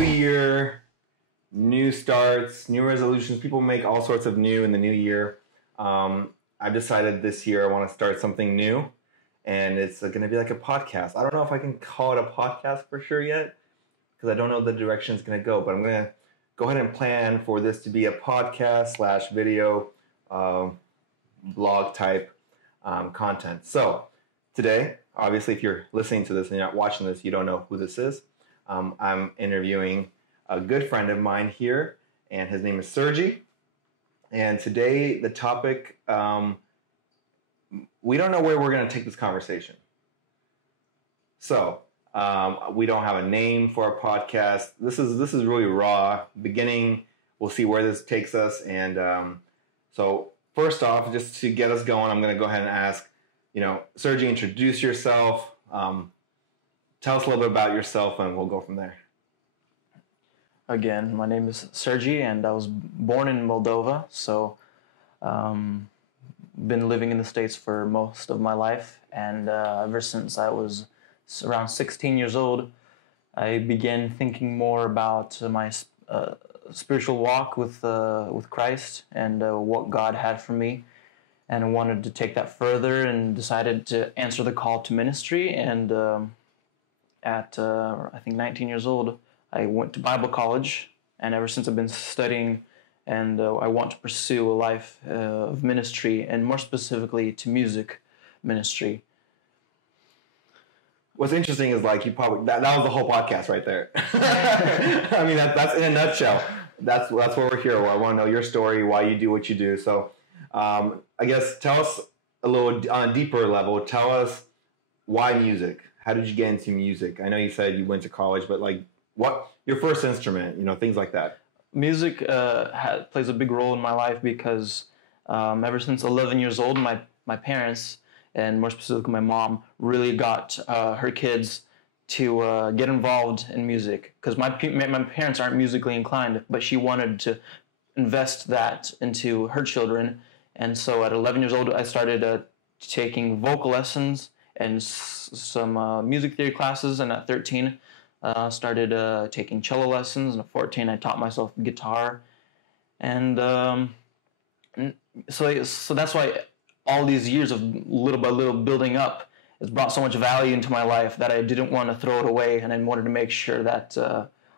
new year, new starts, new resolutions. People make all sorts of new in the new year. I've decided this year I want to start something new, and it's going to be like a podcast. I don't know if I can call it a podcast for sure yet, because I don't know the direction it's going to go, but I'm going to go ahead and plan for this to be a podcast / video blog type content. So today, obviously, if you're listening to this and you're not watching this, you don't know who this is. I'm interviewing a good friend of mine here, and his name is Sergi. And today, the topic, we don't know where we're going to take this conversation. So, we don't have a name for our podcast. This is really raw. Beginning, we'll see where this takes us. And so, first off, just to get us going, I'm going to go ahead and ask, Sergi, introduce yourself. Tell us a little bit about yourself, and we'll go from there. Again, my name is Sergi, and I was born in Moldova, so been living in the States for most of my life, and ever since I was around 16 years old, I began thinking more about my spiritual walk with Christ and what God had for me, and I wanted to take that further and decided to answer the call to ministry, and at I think 19 years old, I went to Bible college, and ever since I've been studying, and I want to pursue a life of ministry, and more specifically to music ministry. What's interesting is you probably that was the whole podcast right there. I mean that's in a nutshell. That's what we're here. I want to know your story, why you do what you do. So I guess tell us a little on a deeper level. Tell us why music. How did you get into music? I know you said you went to college, but what your first instrument, things like that. Music plays a big role in my life because ever since 11 years old, my parents, and more specifically my mom, really got her kids to get involved in music. Because my parents aren't musically inclined, but she wanted to invest that into her children. And so at 11 years old, I started taking vocal lessons and some music theory classes, and at 13, started taking cello lessons, and at 14, I taught myself guitar, and so that's why all these years of little by little building up has brought so much value into my life that I didn't want to throw it away, and I wanted to make sure that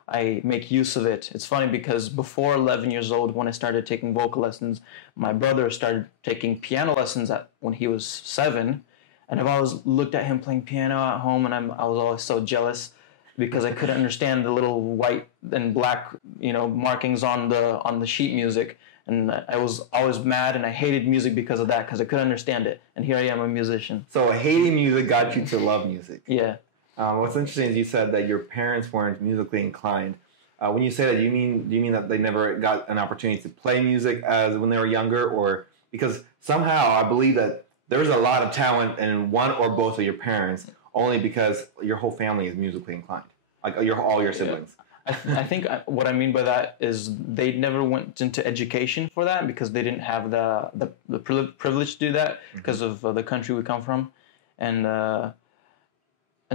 I make use of it. It's funny because before 11 years old, when I started taking vocal lessons, my brother started taking piano lessons when he was 7. And I've always looked at him playing piano at home, and I was always so jealous because I couldn't understand the little white and black, markings on the sheet music, and I was always mad, and I hated music because of that, because I couldn't understand it. And here I am, a musician. So hating music got you to love music. Yeah. What's interesting is you said that your parents weren't musically inclined. When you say that, do you mean that they never got an opportunity to play music when they were younger, or because somehow I believe that there's a lot of talent in one or both of your parents, only because your whole family is musically inclined, all your siblings. Yeah. I think what I mean by that is they never went into education for that because they didn't have the privilege to do that because of the country we come from, and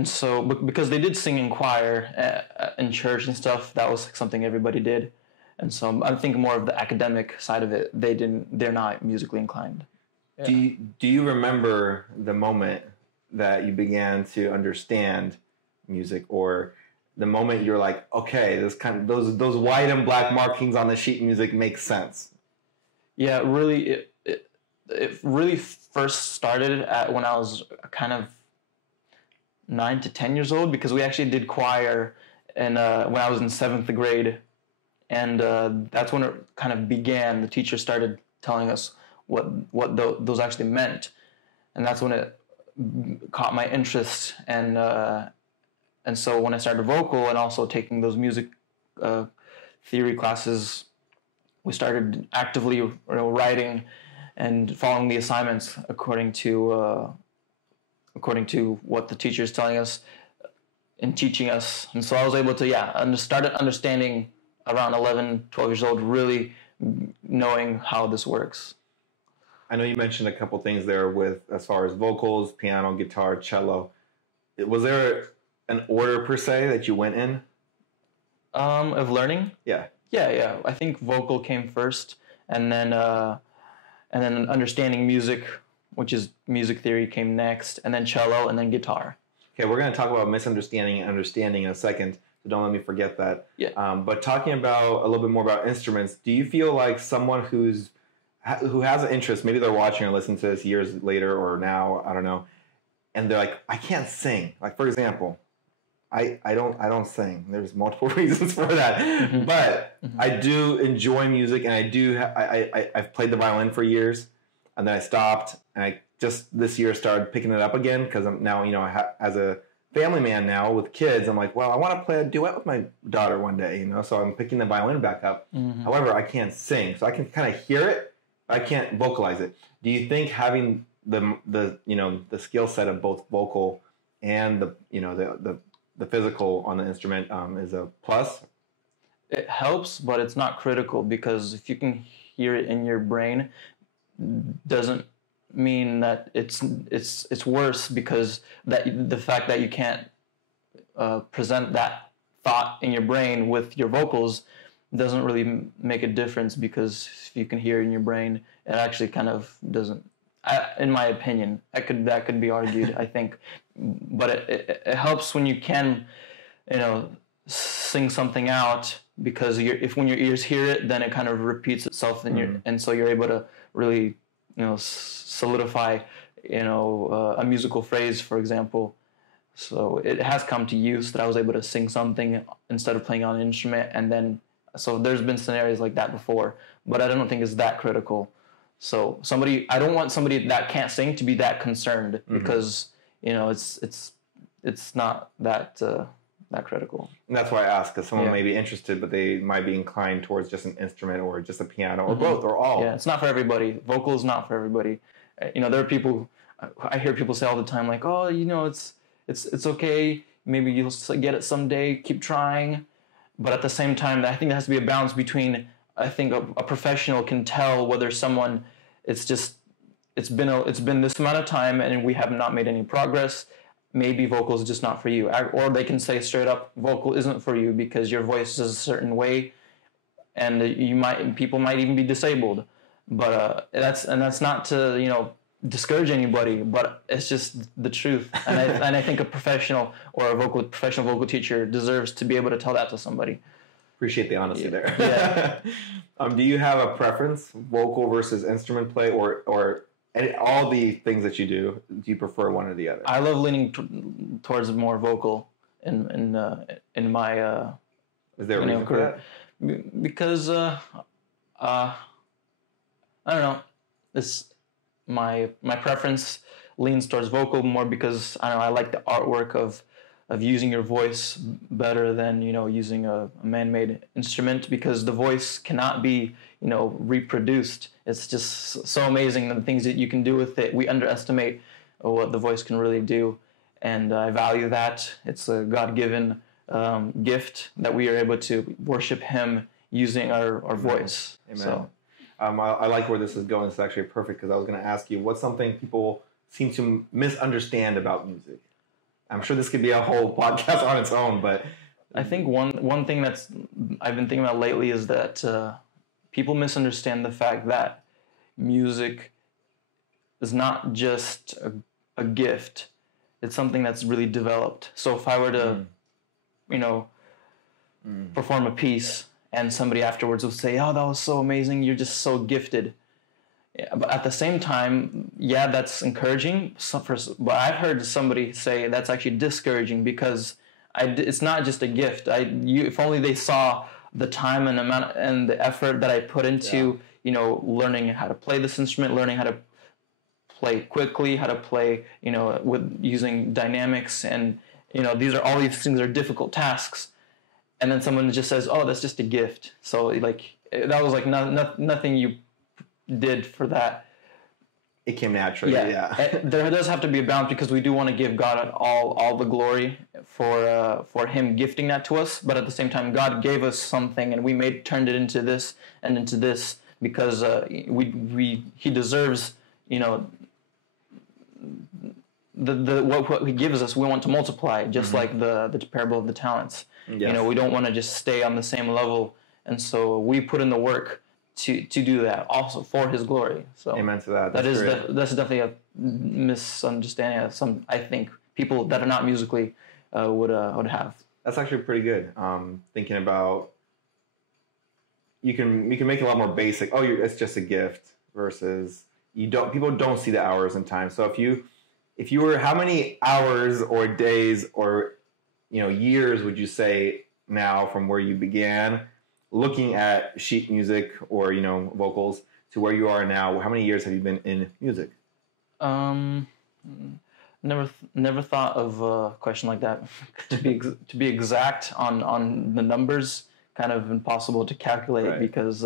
so because they did sing in choir in church and stuff, that was something everybody did, and so I'm thinking more of the academic side of it. They're not musically inclined. Yeah. Do you remember the moment that you began to understand music, or the moment you're like, okay, this those white and black markings on the sheet music make sense? Yeah, really, it really first started when I was kind of 9 to 10 years old, because we actually did choir and when I was in 7th grade, and that's when it kind of began. The teacher started telling us what those actually meant, and that's when it caught my interest, and so when I started vocal and also taking those music theory classes, we started actively writing and following the assignments according to what the teacher is telling us and teaching us. And so I was able to started understanding around 11, 12 years old, really knowing how this works. I know you mentioned a couple things there with as far as vocals, piano, guitar, cello. Was there an order per se that you went in? Of learning. Yeah. Yeah. I think vocal came first, and then understanding music, which is music theory, came next, and then cello, and then guitar. Okay, we're going to talk about misunderstanding and understanding in a second, so don't let me forget that. Yeah. But talking about a little bit more about instruments, do you feel like someone who has an interest, maybe they're watching or listening to this years later or now, I don't know, and they're like, I can't sing. Like, for example, I don't sing. There's multiple reasons for that, Mm-hmm. but I do enjoy music, and I've played the violin for years, and then I stopped, and I just this year started picking it up again because I'm now, as a family man now with kids, I'm like, well, I want to play a duet with my daughter one day, so I'm picking the violin back up. Mm-hmm. However, I can't sing, so I can kind of hear it, I can't vocalize it. Do you think having the skill set of both vocal and the physical on the instrument is a plus? It helps, but it's not critical, because if you can hear it in your brain, doesn't mean that it's worse, because the fact that you can't present that thought in your brain with your vocals doesn't really make a difference, because if you can hear it in your brain, it actually kind of doesn't. In my opinion, that could be argued. I think, but it helps when you can, sing something out, because when your ears hear it, then it kind of repeats itself in and so you're able to really, solidify, a musical phrase, for example. So it has come to use that I was able to sing something instead of playing on an instrument, and then so there's been scenarios like that before, but I don't think it's that critical. So I don't want somebody that can't sing to be that concerned, because it's not that critical. And that's why I ask, because someone may be interested, but they might be inclined towards just an instrument or just a piano or both or all. Yeah, it's not for everybody. Vocal is not for everybody. There are people, I hear people say all the time, like, oh, it's okay. Maybe you'll get it someday. Keep trying. But at the same time, I think there has to be a balance between. I think a professional can tell whether someone, it's been this amount of time and we have not made any progress. Maybe vocal is just not for you, or they can say straight up, vocal isn't for you because your voice is a certain way, and people might even be disabled. But that's not to discourage anybody, but it's just the truth. And I think a professional or professional vocal teacher deserves to be able to tell that to somebody. Appreciate the honesty there. Yeah. Do you have a preference, vocal versus instrument play, or all the things that you do you prefer one or the other? I love leaning towards more vocal in my Is there a reason for that? Because I don't know. This my preference leans towards vocal more because I like the artwork of using your voice better than using a man-made instrument, because the voice cannot be reproduced. It's just so amazing, the things that you can do with it. We underestimate what the voice can really do, and I value that. It's a God-given gift that we are able to worship Him using our voice. Amen. So. I like where this is going. It's actually perfect, because I was going to ask you, what's something people seem to misunderstand about music? I'm sure this could be a whole podcast on its own, but I think one thing that's I've been thinking about lately is that people misunderstand the fact that music is not just a gift. It's something that's really developed. So if I were to, perform a piece, and somebody afterwards would say, "Oh, that was so amazing! You're just so gifted." Yeah, but at the same time, that's encouraging. But I've heard somebody say that's actually discouraging, because it's not just a gift. If only they saw the time and amount and the effort that I put into, learning how to play this instrument, learning how to play quickly, how to play, with using dynamics, and all these things are difficult tasks. And then someone just says, "Oh, that's just a gift." So that was nothing you did for that. It came naturally. Yeah. There does have to be a balance, because we do want to give God all the glory for Him gifting that to us, but at the same time, God gave us something, and we turned it into this and into this, because He deserves what he gives us, we want to multiply, just like the parable of the talents. Yes. You know, we don't want to just stay on the same level, and so we put in the work to do that, also for His glory. So Amen to that. That's definitely a misunderstanding that I think people that are not musically would have. That's actually pretty good. Thinking about, you can make it a lot more basic. Oh, it's just a gift versus people don't see the hours and time. So if you were, how many hours or days or years would you say now from where you began looking at sheet music or vocals to where you are now? How many years have you been in music? Never thought of a question like that. to be exact on the numbers, kind of impossible to calculate, right? Because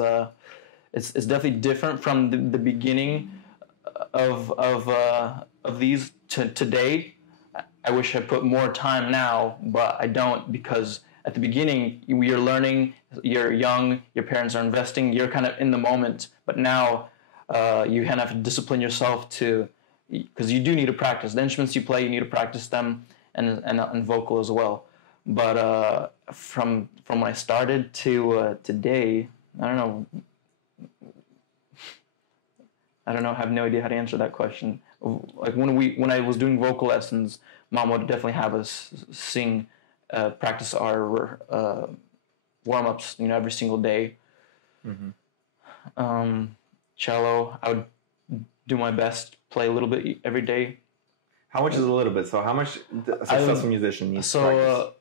it's definitely different from the beginning of these to today. I wish I put more time now, but I don't, because at the beginning you're learning, you're young, your parents are investing, you're kind of in the moment. But now you kind of have to discipline yourself because you do need to practice. The instruments you play, you need to practice them, and vocal as well. But from when I started to today, I don't know. I have no idea how to answer that question. Like when I was doing vocal lessons, Mom would definitely have us sing, practice our warm-ups, every single day. Mm-hmm. Cello, I would do my best, play a little bit every day. How much is a little bit? So how much a successful musician needs to practice?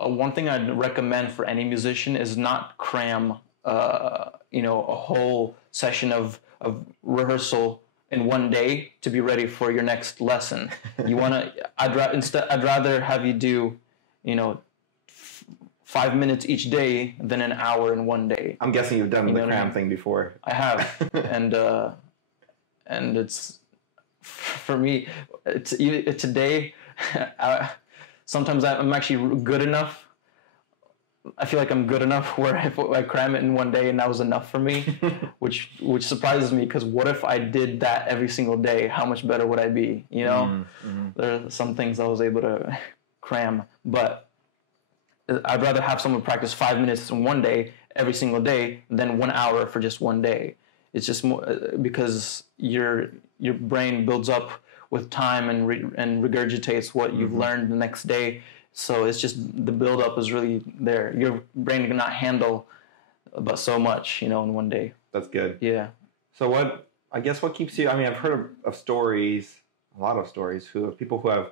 One thing I'd recommend for any musician is not cram, a whole session of rehearsal in one day to be ready for your next lesson. I'd rather have you do, 5 minutes each day than an hour in one day. I'm guessing you've done the cram thing before. I have, and it's, for me, today, sometimes I'm actually good enough. I feel like I'm good enough where I cram it in one day and that was enough for me, which surprises me, because what if I did that every single day? How much better would I be? Mm-hmm. There are some things I was able to cram, but I'd rather have someone practice 5 minutes in one day every single day than 1 hour for just one day. It's just more because your brain builds up with time and regurgitates what you've learned the next day. So it's just the build-up is really there. Your brain cannot handle but so much, in one day. That's good. Yeah. So what keeps you? I mean, I've heard of stories, a lot of stories, people who have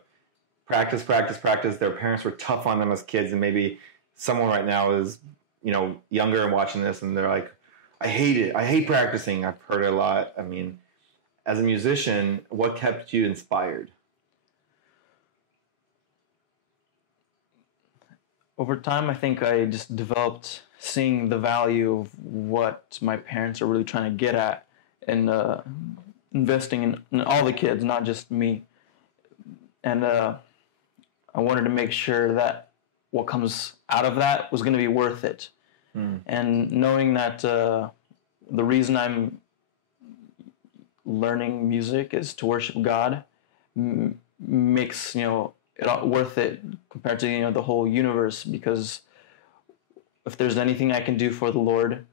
practiced. Their parents were tough on them as kids, and maybe someone right now is, younger and watching this, and they're like, I hate it. I hate practicing. I've heard it a lot. I mean, as a musician, what kept you inspired? Over time, I think I just developed seeing the value of what my parents are really trying to get at, and investing in all the kids, not just me. And I wanted to make sure that what comes out of that was going to be worth it. And knowing that the reason I'm learning music is to worship God makes, it all worth it compared to the whole universe, because if there's anything I can do for the Lord,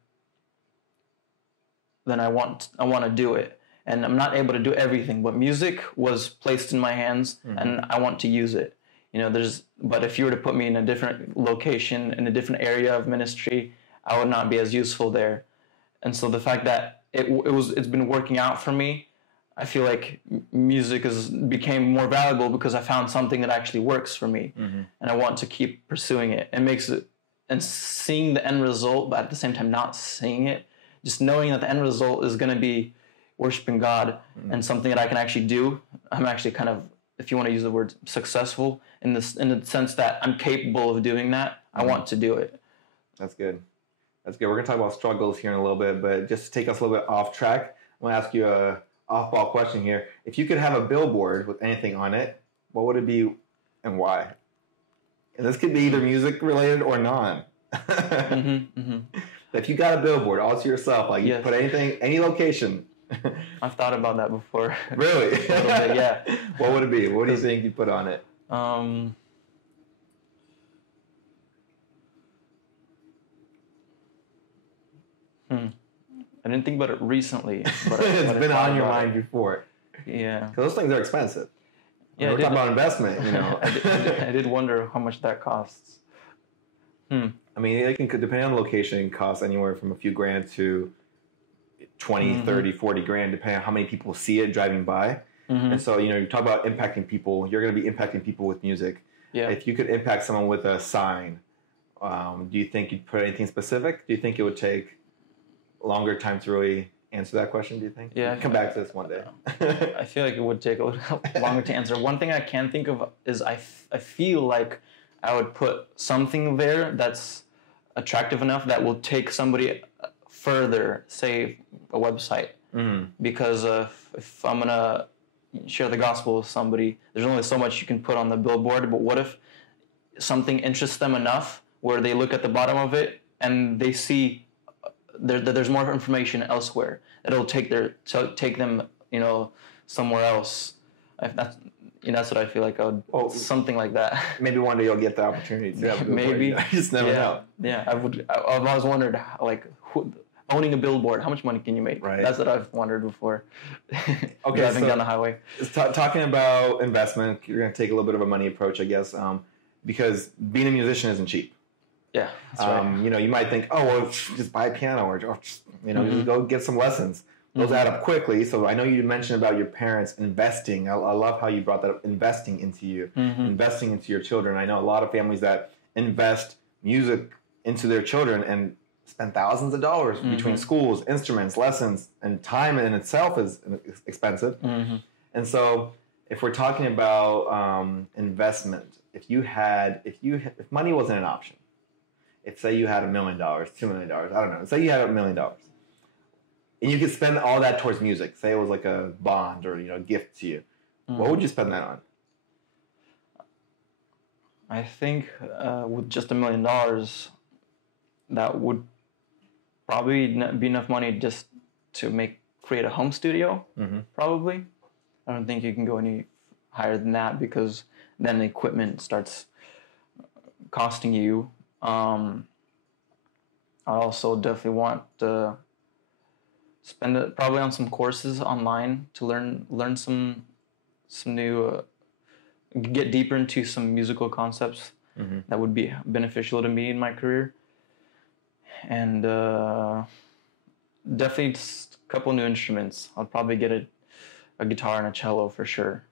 then I want to do it. And I'm not able to do everything, but music was placed in my hands, and I want to use it. But if you were to put me in a different location, in a different area of ministry, I would not be as useful there. And so the fact that it's been working out for me, I feel like music became more valuable because I found something that actually works for me, and I want to keep pursuing it. It makes it, and seeing the end result, but at the same time not seeing it, just knowing that the end result is going to be worshiping God and something that I can actually do. I'm actually kind of, if you want to use the word, successful in the sense that I'm capable of doing that. I want to do it. That's good. We're going to talk about struggles here in a little bit, but just to take us a little bit off track, I'm going to ask you a off-ball question here. If you could have a billboard with anything on it, what would it be and why? And this could be either music related or non. If you got a billboard all to yourself, like you put anything, any location, I've thought about that before. Really? A little bit, yeah. What would it be? What do you think you put on it? I didn't think about it recently, but It's been on your mind before. Yeah. Because those things are expensive. Yeah, We're talking about investment, you know. I did wonder how much that costs. I mean, it can, depending on the location, it can cost anywhere from a few grand to 20, 30, 40 grand, depending on how many people see it driving by. And so, you know, you talk about impacting people. You're going to be impacting people with music. Yeah. If you could impact someone with a sign, do you think you'd put anything specific? Do you think it would take a longer time to really answer that question, do you think? Yeah. Come back to this one day. I feel like it would take a little longer to answer. One thing I can think of is I feel like I would put something there that's attractive enough that will take somebody further, say a website. Because if I'm going to share the gospel with somebody, there's only so much you can put on the billboard, but what if something interests them enough where they look at the bottom of it and they see there's more information elsewhere that'll take them, you know, somewhere else. That's what I feel like I would, something like that. Maybe one day you'll get the opportunity to have a billboard. Maybe. You just never know. Yeah, I've always wondered, like, owning a billboard, how much money can you make? Right. That's what I've wondered before. Okay, Driving down the highway. Talking about investment, you're going to take a little bit of a money approach, I guess, because being a musician isn't cheap. Yeah, that's right. You know, you might think, oh, well, just buy a piano or just, you know, just go get some lessons. Those add up quickly. So I know you mentioned about your parents investing. I love how you brought that up, investing into you, investing into your children. I know a lot of families that invest music into their children and spend thousands of dollars between schools, instruments, lessons, and time in itself is expensive. And so if we're talking about investment, if money wasn't an option, if say you had $1 million, $2 million, I don't know, say you had $1 million, and you could spend all that towards music, say it was like a bond or, you know, a gift to you, what would you spend that on? I think with just $1 million, that would probably be enough money just to create a home studio, probably. I don't think you can go any higher than that because then the equipment starts costing you. I also definitely want to spend it probably on some courses online to learn some new, get deeper into some musical concepts that would be beneficial to me in my career. And definitely just a couple new instruments. I'll probably get a guitar and a cello for sure.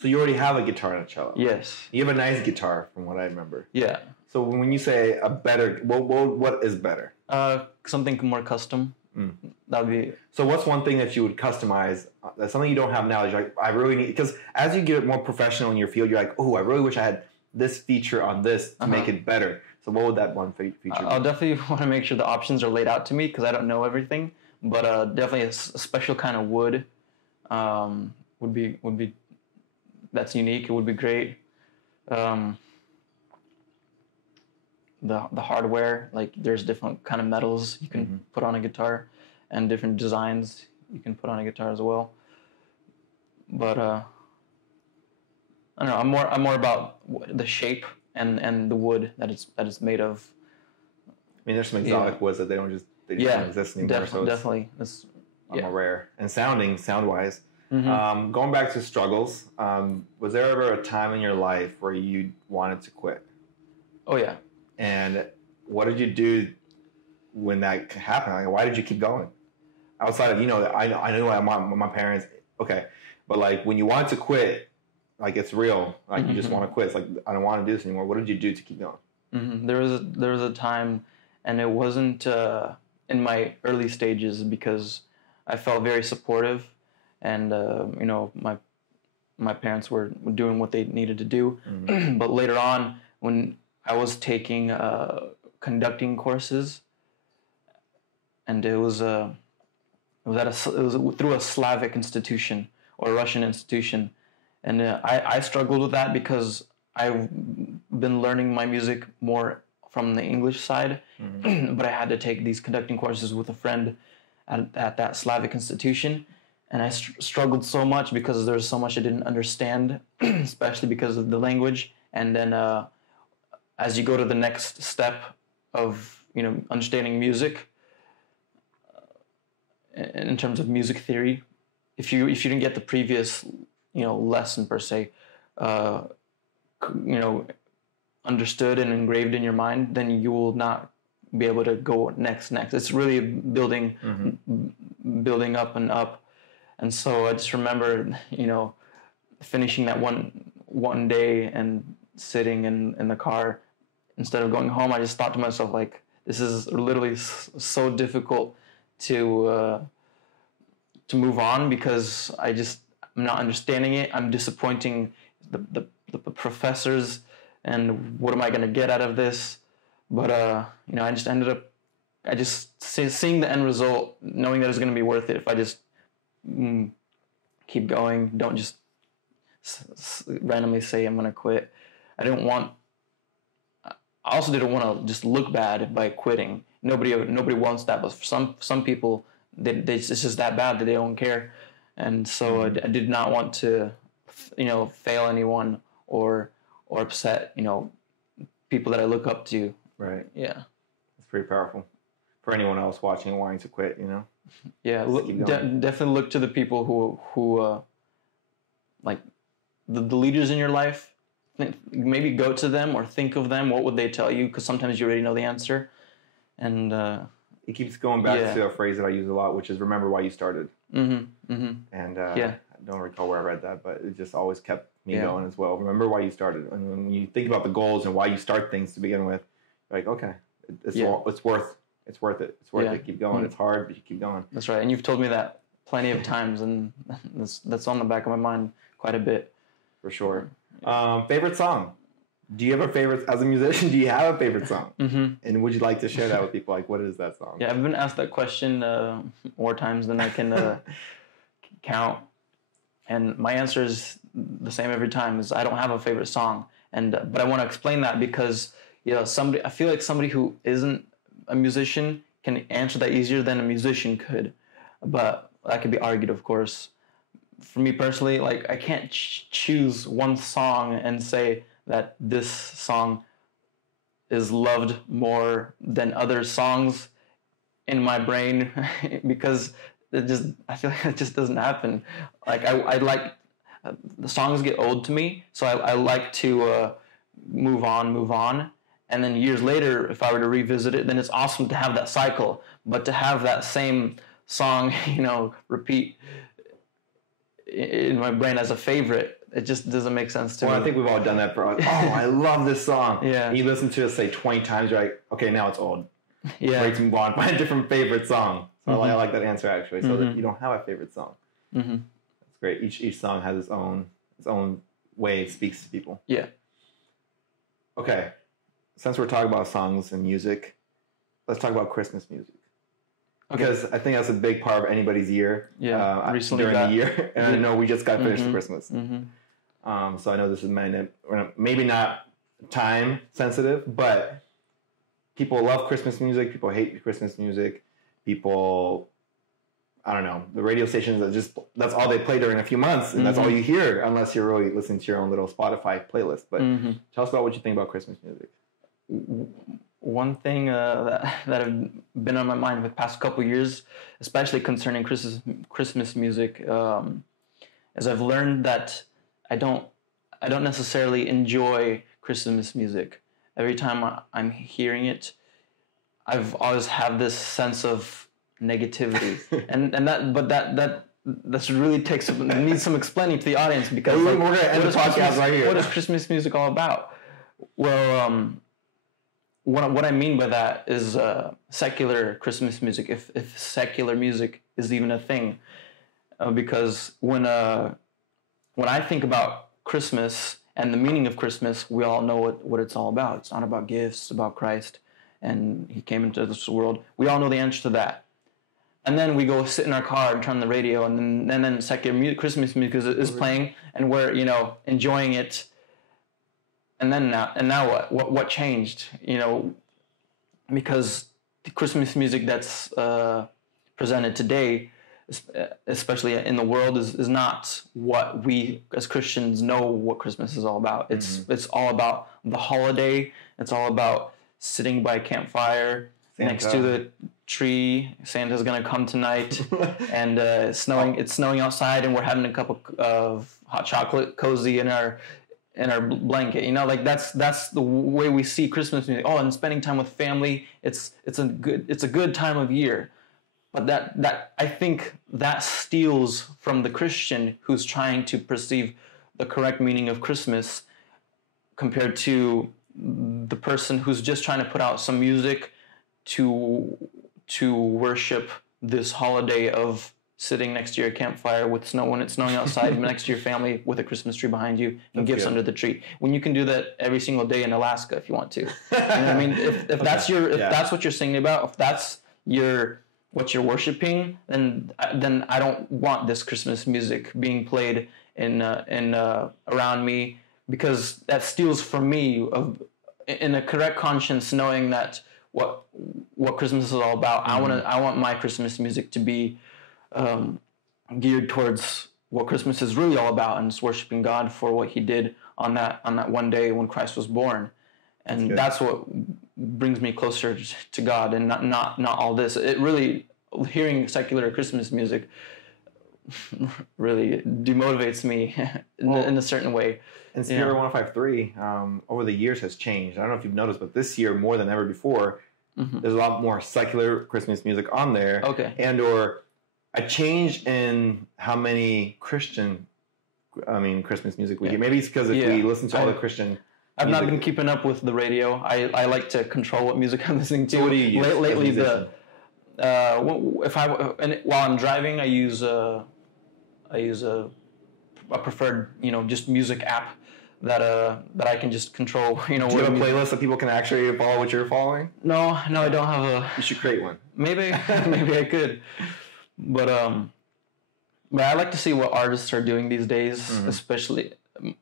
So you already have a guitar and a cello? Yes. You have a nice guitar from what I remember. Yeah. So when you say a better, what is better? Something more custom. That would be. So what's one thing that you would customize? That's something you don't have now. You're like, I really need, because as you get more professional in your field, you're like, oh, I really wish I had this feature on this to make it better. So what would that one feature be? I'll definitely want to make sure the options are laid out to me because I don't know everything. But definitely a special kind of wood would be that's unique. It would be great. The hardware, like there's different kind of metals you can put on a guitar and different designs you can put on a guitar as well. But I don't know, I'm more about the shape and the wood that it's made of. I mean, there's some exotic woods that they don't exist anymore. So definitely. It's more rare. And sound-wise, going back to struggles, was there ever a time in your life where you wanted to quit? Oh yeah. And what did you do when that happened? Like, why did you keep going? Outside of, you know, I knew my parents, okay, but like when you wanted to quit, like it's real, like you just want to quit. It's like, I don't want to do this anymore. What did you do to keep going? There was a time, and it wasn't in my early stages because I felt very supportive, and you know, my parents were doing what they needed to do. But later on, when I was taking conducting courses, and it was through a Slavic institution or a Russian institution, and I struggled with that because I've been learning my music more from the English side, but I had to take these conducting courses with a friend at that Slavic institution, and I struggled so much because there's so much I didn't understand, especially because of the language. And then as you go to the next step of understanding music, in terms of music theory, if you didn't get the previous lesson per se, understood and engraved in your mind, then you will not be able to go next. It's really building up and up. And so I just remember finishing that one day and sitting in the car instead of going home. I just thought to myself, like, this is literally so difficult to move on, because I'm not understanding it. I'm disappointing the professors, and what am I going to get out of this? But I just ended up seeing the end result, knowing that it's going to be worth it if I just keep going. Don't just randomly say I'm going to quit. I also didn't want to just look bad by quitting. Nobody wants that, but for some people, it's just that bad that they don't care. And so I did not want to, fail anyone or upset, people that I look up to. Right. Yeah. It's pretty powerful for anyone else watching and wanting to quit, Yeah. Definitely look to the people who like the leaders in your life. Maybe go to them or think of them. What would they tell you? Because sometimes you already know the answer. And it keeps going back to a phrase that I use a lot, which is remember why you started. Mm-hmm. Mm-hmm. And I don't recall where I read that, but it just always kept me going as well. Remember why you started. And when you think about the goals and why you start things to begin with, you're like, okay, it's worth it. It's worth it. Keep going. It's hard, but you keep going. That's right. And you've told me that plenty of times, and that's on the back of my mind quite a bit. For sure. Favorite song? Do you have a favorite, as a musician, do you have a favorite song? Mm-hmm. And would you like to share that with people? Like, what is that song? Yeah, I've been asked that question more times than I can count. And my answer is the same every time, is I don't have a favorite song. And but I want to explain that because, I feel like somebody who isn't a musician can answer that easier than a musician could. But that could be argued, of course. For me personally, like, I can't choose one song and say that this song is loved more than other songs in my brain because I feel like it just doesn't happen. Like, I like, the songs get old to me, so I like to move on. And then years later, if I were to revisit it, then it's awesome to have that cycle. But to have that same song, repeat in my brain as a favorite, it just doesn't make sense to me. Well, I think we've all done that for us. Oh, I love this song. Yeah. And you listen to it, say 20 times, you're like, okay, now it's old. Yeah. Ready to move on. Find a different favorite song. So I like that answer, actually. So that you don't have a favorite song. Mm-hmm. That's great. Each song has its own way it speaks to people. Yeah. Okay. Since we're talking about songs and music, let's talk about Christmas music. Okay. Because I think that's a big part of anybody's year. Yeah, recently during the year. And I know we just got finished with Christmas. Mm-hmm. So I know this is maybe not time sensitive, but people love Christmas music. People hate Christmas music. People, I don't know, the radio stations that's all they play during a few months, and that's all you hear unless you're really listening to your own little Spotify playlist. But tell us about what you think about Christmas music. One thing that have been on my mind for the past couple of years, especially concerning Christmas music, is I've learned that I don't necessarily enjoy Christmas music. Every time I'm hearing it, I've always have this sense of negativity, that really needs some explaining to the audience, because we're gonna end the podcast right here. What is Christmas music all about? Well, what I mean by that is secular Christmas music, if secular music is even a thing, because when I think about Christmas and the meaning of Christmas, we all know what it's all about. It's not about gifts, it's about Christ, and He came into this world. We all know the answer to that. And then we go sit in our car and turn the radio, and then secular Christmas music is playing, and we're enjoying it. And now what? What changed? Because the Christmas music that's presented today especially in the world, is not what we as Christians know what Christmas is all about. It's all about the holiday. It's all about sitting by a campfire next to the tree. Santa's gonna come tonight, and it's snowing outside, and we're having a cup of hot chocolate, cozy in our blanket. You know, like that's the way we see Christmas music. Oh, and spending time with family. It's a good time of year. But that I think that steals from the Christian who's trying to perceive the correct meaning of Christmas, compared to the person who's just trying to put out some music to worship this holiday of sitting next to your campfire with snow when it's snowing outside, next to your family with a Christmas tree behind you, and gifts under the tree. When you can do that every single day in Alaska if you want to. You know what I mean? If that's that's what you're singing about, if that's what you're worshiping, then I don't want this Christmas music being played in around me, because that steals from me in a correct conscience, knowing that what Christmas is all about. I want my Christmas music to be geared towards what Christmas is really all about, and it's worshiping God for what He did on that one day when Christ was born, and that's what brings me closer to God, and not all this. It really, hearing secular Christmas music really demotivates me in a certain way. And Spirit 105.3 over the years has changed. I don't know if you've noticed, but this year more than ever before, there's a lot more secular Christmas music on there. Okay. And or a change in how many Christmas music we hear. Maybe it's because if we listen to all the Christian I've not been keeping up with the radio. I like to control what music I'm listening to. So what do you use? Lately, while I'm driving, I use a preferred, just music app that I can just control. Do you have a playlist that people can actually follow what you're following? No, I don't have a. You should create one. Maybe I could, but I like to see what artists are doing these days, especially.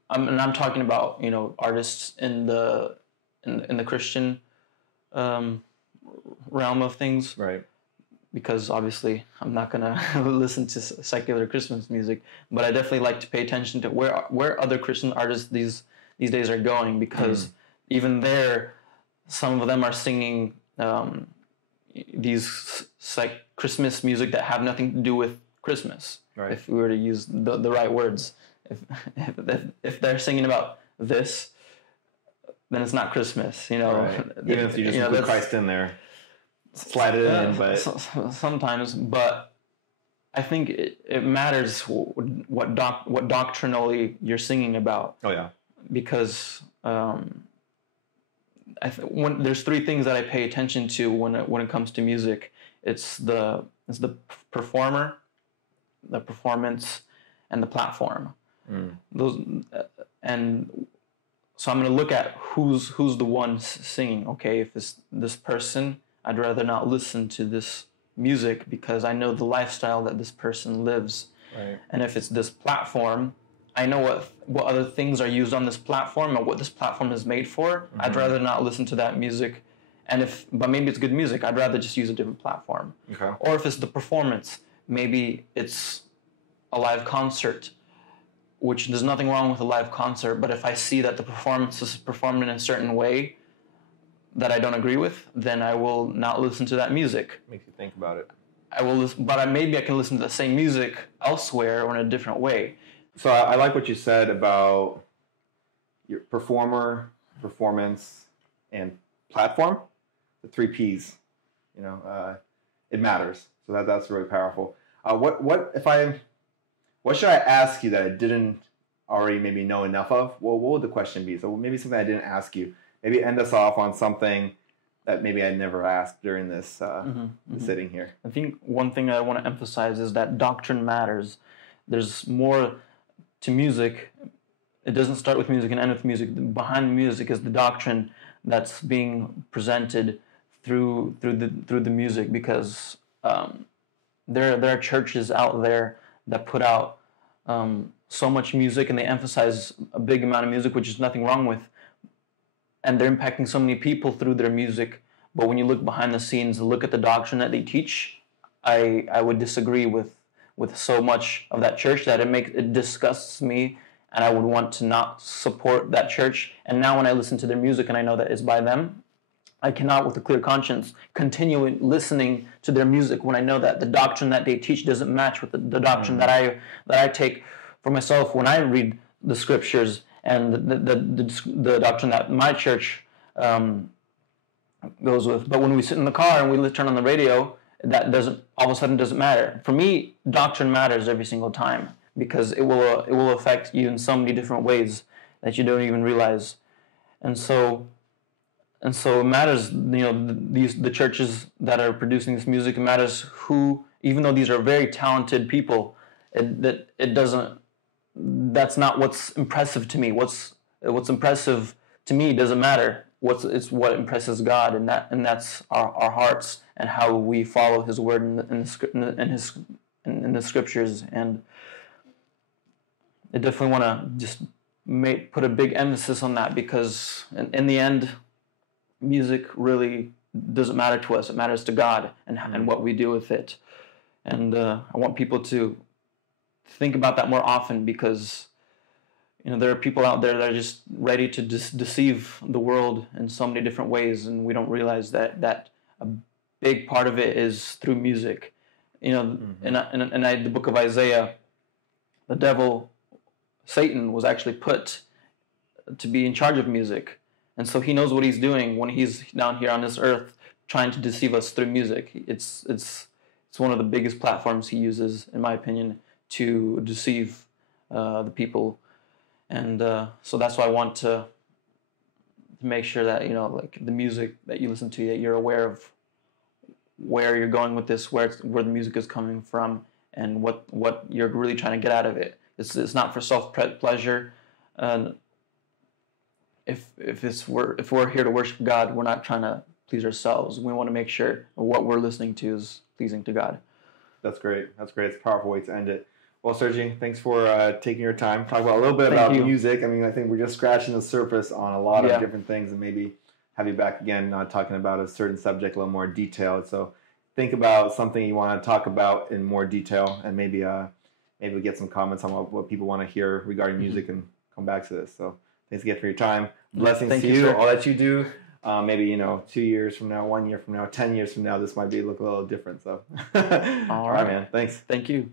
I'm talking about artists in the Christian realm of things, right? Because obviously I'm not gonna listen to secular Christmas music, but I definitely like to pay attention to where other Christian artists these days are going, because even there, some of them are singing these Christmas music that have nothing to do with Christmas. Right. If we were to use the right words. If they're singing about this, then it's not Christmas, Right. Even if you just put Christ in there, slide it in. But sometimes, but I think it matters what doctrinally you're singing about. Oh yeah, because when there's three things that I pay attention to when it comes to music. It's the performer, the performance, and the platform. Those, and so I'm going to look at who's the one singing. Okay, if it's this person, I'd rather not listen to this music because I know the lifestyle that this person lives. Right. And if it's this platform, I know what other things are used on this platform and what this platform is made for. I'd rather not listen to that music. But maybe it's good music, I'd rather just use a different platform. Okay. Or if it's the performance, maybe it's a live concert, which there's nothing wrong with a live concert, but if I see that the performance is performed in a certain way that I don't agree with, then I will not listen to that music. Makes you think about it. I will listen, but maybe I can listen to the same music elsewhere or in a different way. So I like what you said about your performer, performance, and platform. The 3 Ps. It matters. So that's really powerful. What should I ask you that I didn't already maybe know enough of? Well, what would the question be? So maybe something I didn't ask you. Maybe end us off on something that maybe I never asked during this sitting here. I think one thing I want to emphasize is that doctrine matters. There's more to music. It doesn't start with music and end with music. Behind the music is the doctrine that's being presented through the music, because there are churches out there that put out so much music and they emphasize a big amount of music, which is nothing wrong with, and they're impacting so many people through their music. But when you look behind the scenes, look at the doctrine that they teach, I would disagree with with so much of that church that it disgusts me, and I would want to not support that church. And now when I listen to their music and I know that it's by them, I cannot, with a clear conscience, continue listening to their music when I know that the doctrine that they teach doesn't match with the doctrine that I take for myself when I read the scriptures, and the doctrine that my church goes with. But when we sit in the car and we turn on the radio, that doesn't all of a sudden doesn't matter. For me, doctrine matters every single time, because it will affect you in so many different ways that you don't even realize. And so it matters, the churches that are producing this music. It matters who, even though these are very talented people, that's not what's impressive to me. What's impressive to me doesn't matter. It's what impresses God, and that's our hearts and how we follow His word in the scriptures. And I definitely want to just put a big emphasis on that, because in the end, music really doesn't matter to us. It matters to God and what we do with it. And I want people to think about that more often, because there are people out there that are just ready to deceive the world in so many different ways, and we don't realize that a big part of it is through music. In the book of Isaiah, the devil, Satan, was actually put to be in charge of music, and so he knows what he's doing when he's down here on this earth trying to deceive us through music. It's one of the biggest platforms he uses, in my opinion, to deceive the people. And so that's why I want to make sure that like the music that you listen to, that you're aware of where you're going with this, where the music is coming from, and what you're really trying to get out of it. It's not for self pleasure. If we're here to worship God, we're not trying to please ourselves. We want to make sure what we're listening to is pleasing to God. That's great. It's a powerful way to end it. Well, Sergi, thanks for taking your time. Talk about a little bit about music. I mean, I think we're just scratching the surface on a lot of different things, and maybe have you back again talking about a certain subject a little more detailed. So think about something you want to talk about in more detail, and maybe we get some comments on what people want to hear regarding music, and come back to this. So thanks again for your time. Blessings to you, all that you do. Maybe 2 years from now, 1 year from now, 10 years from now, this might look a little different. So, all right, man. Thanks. Thank you.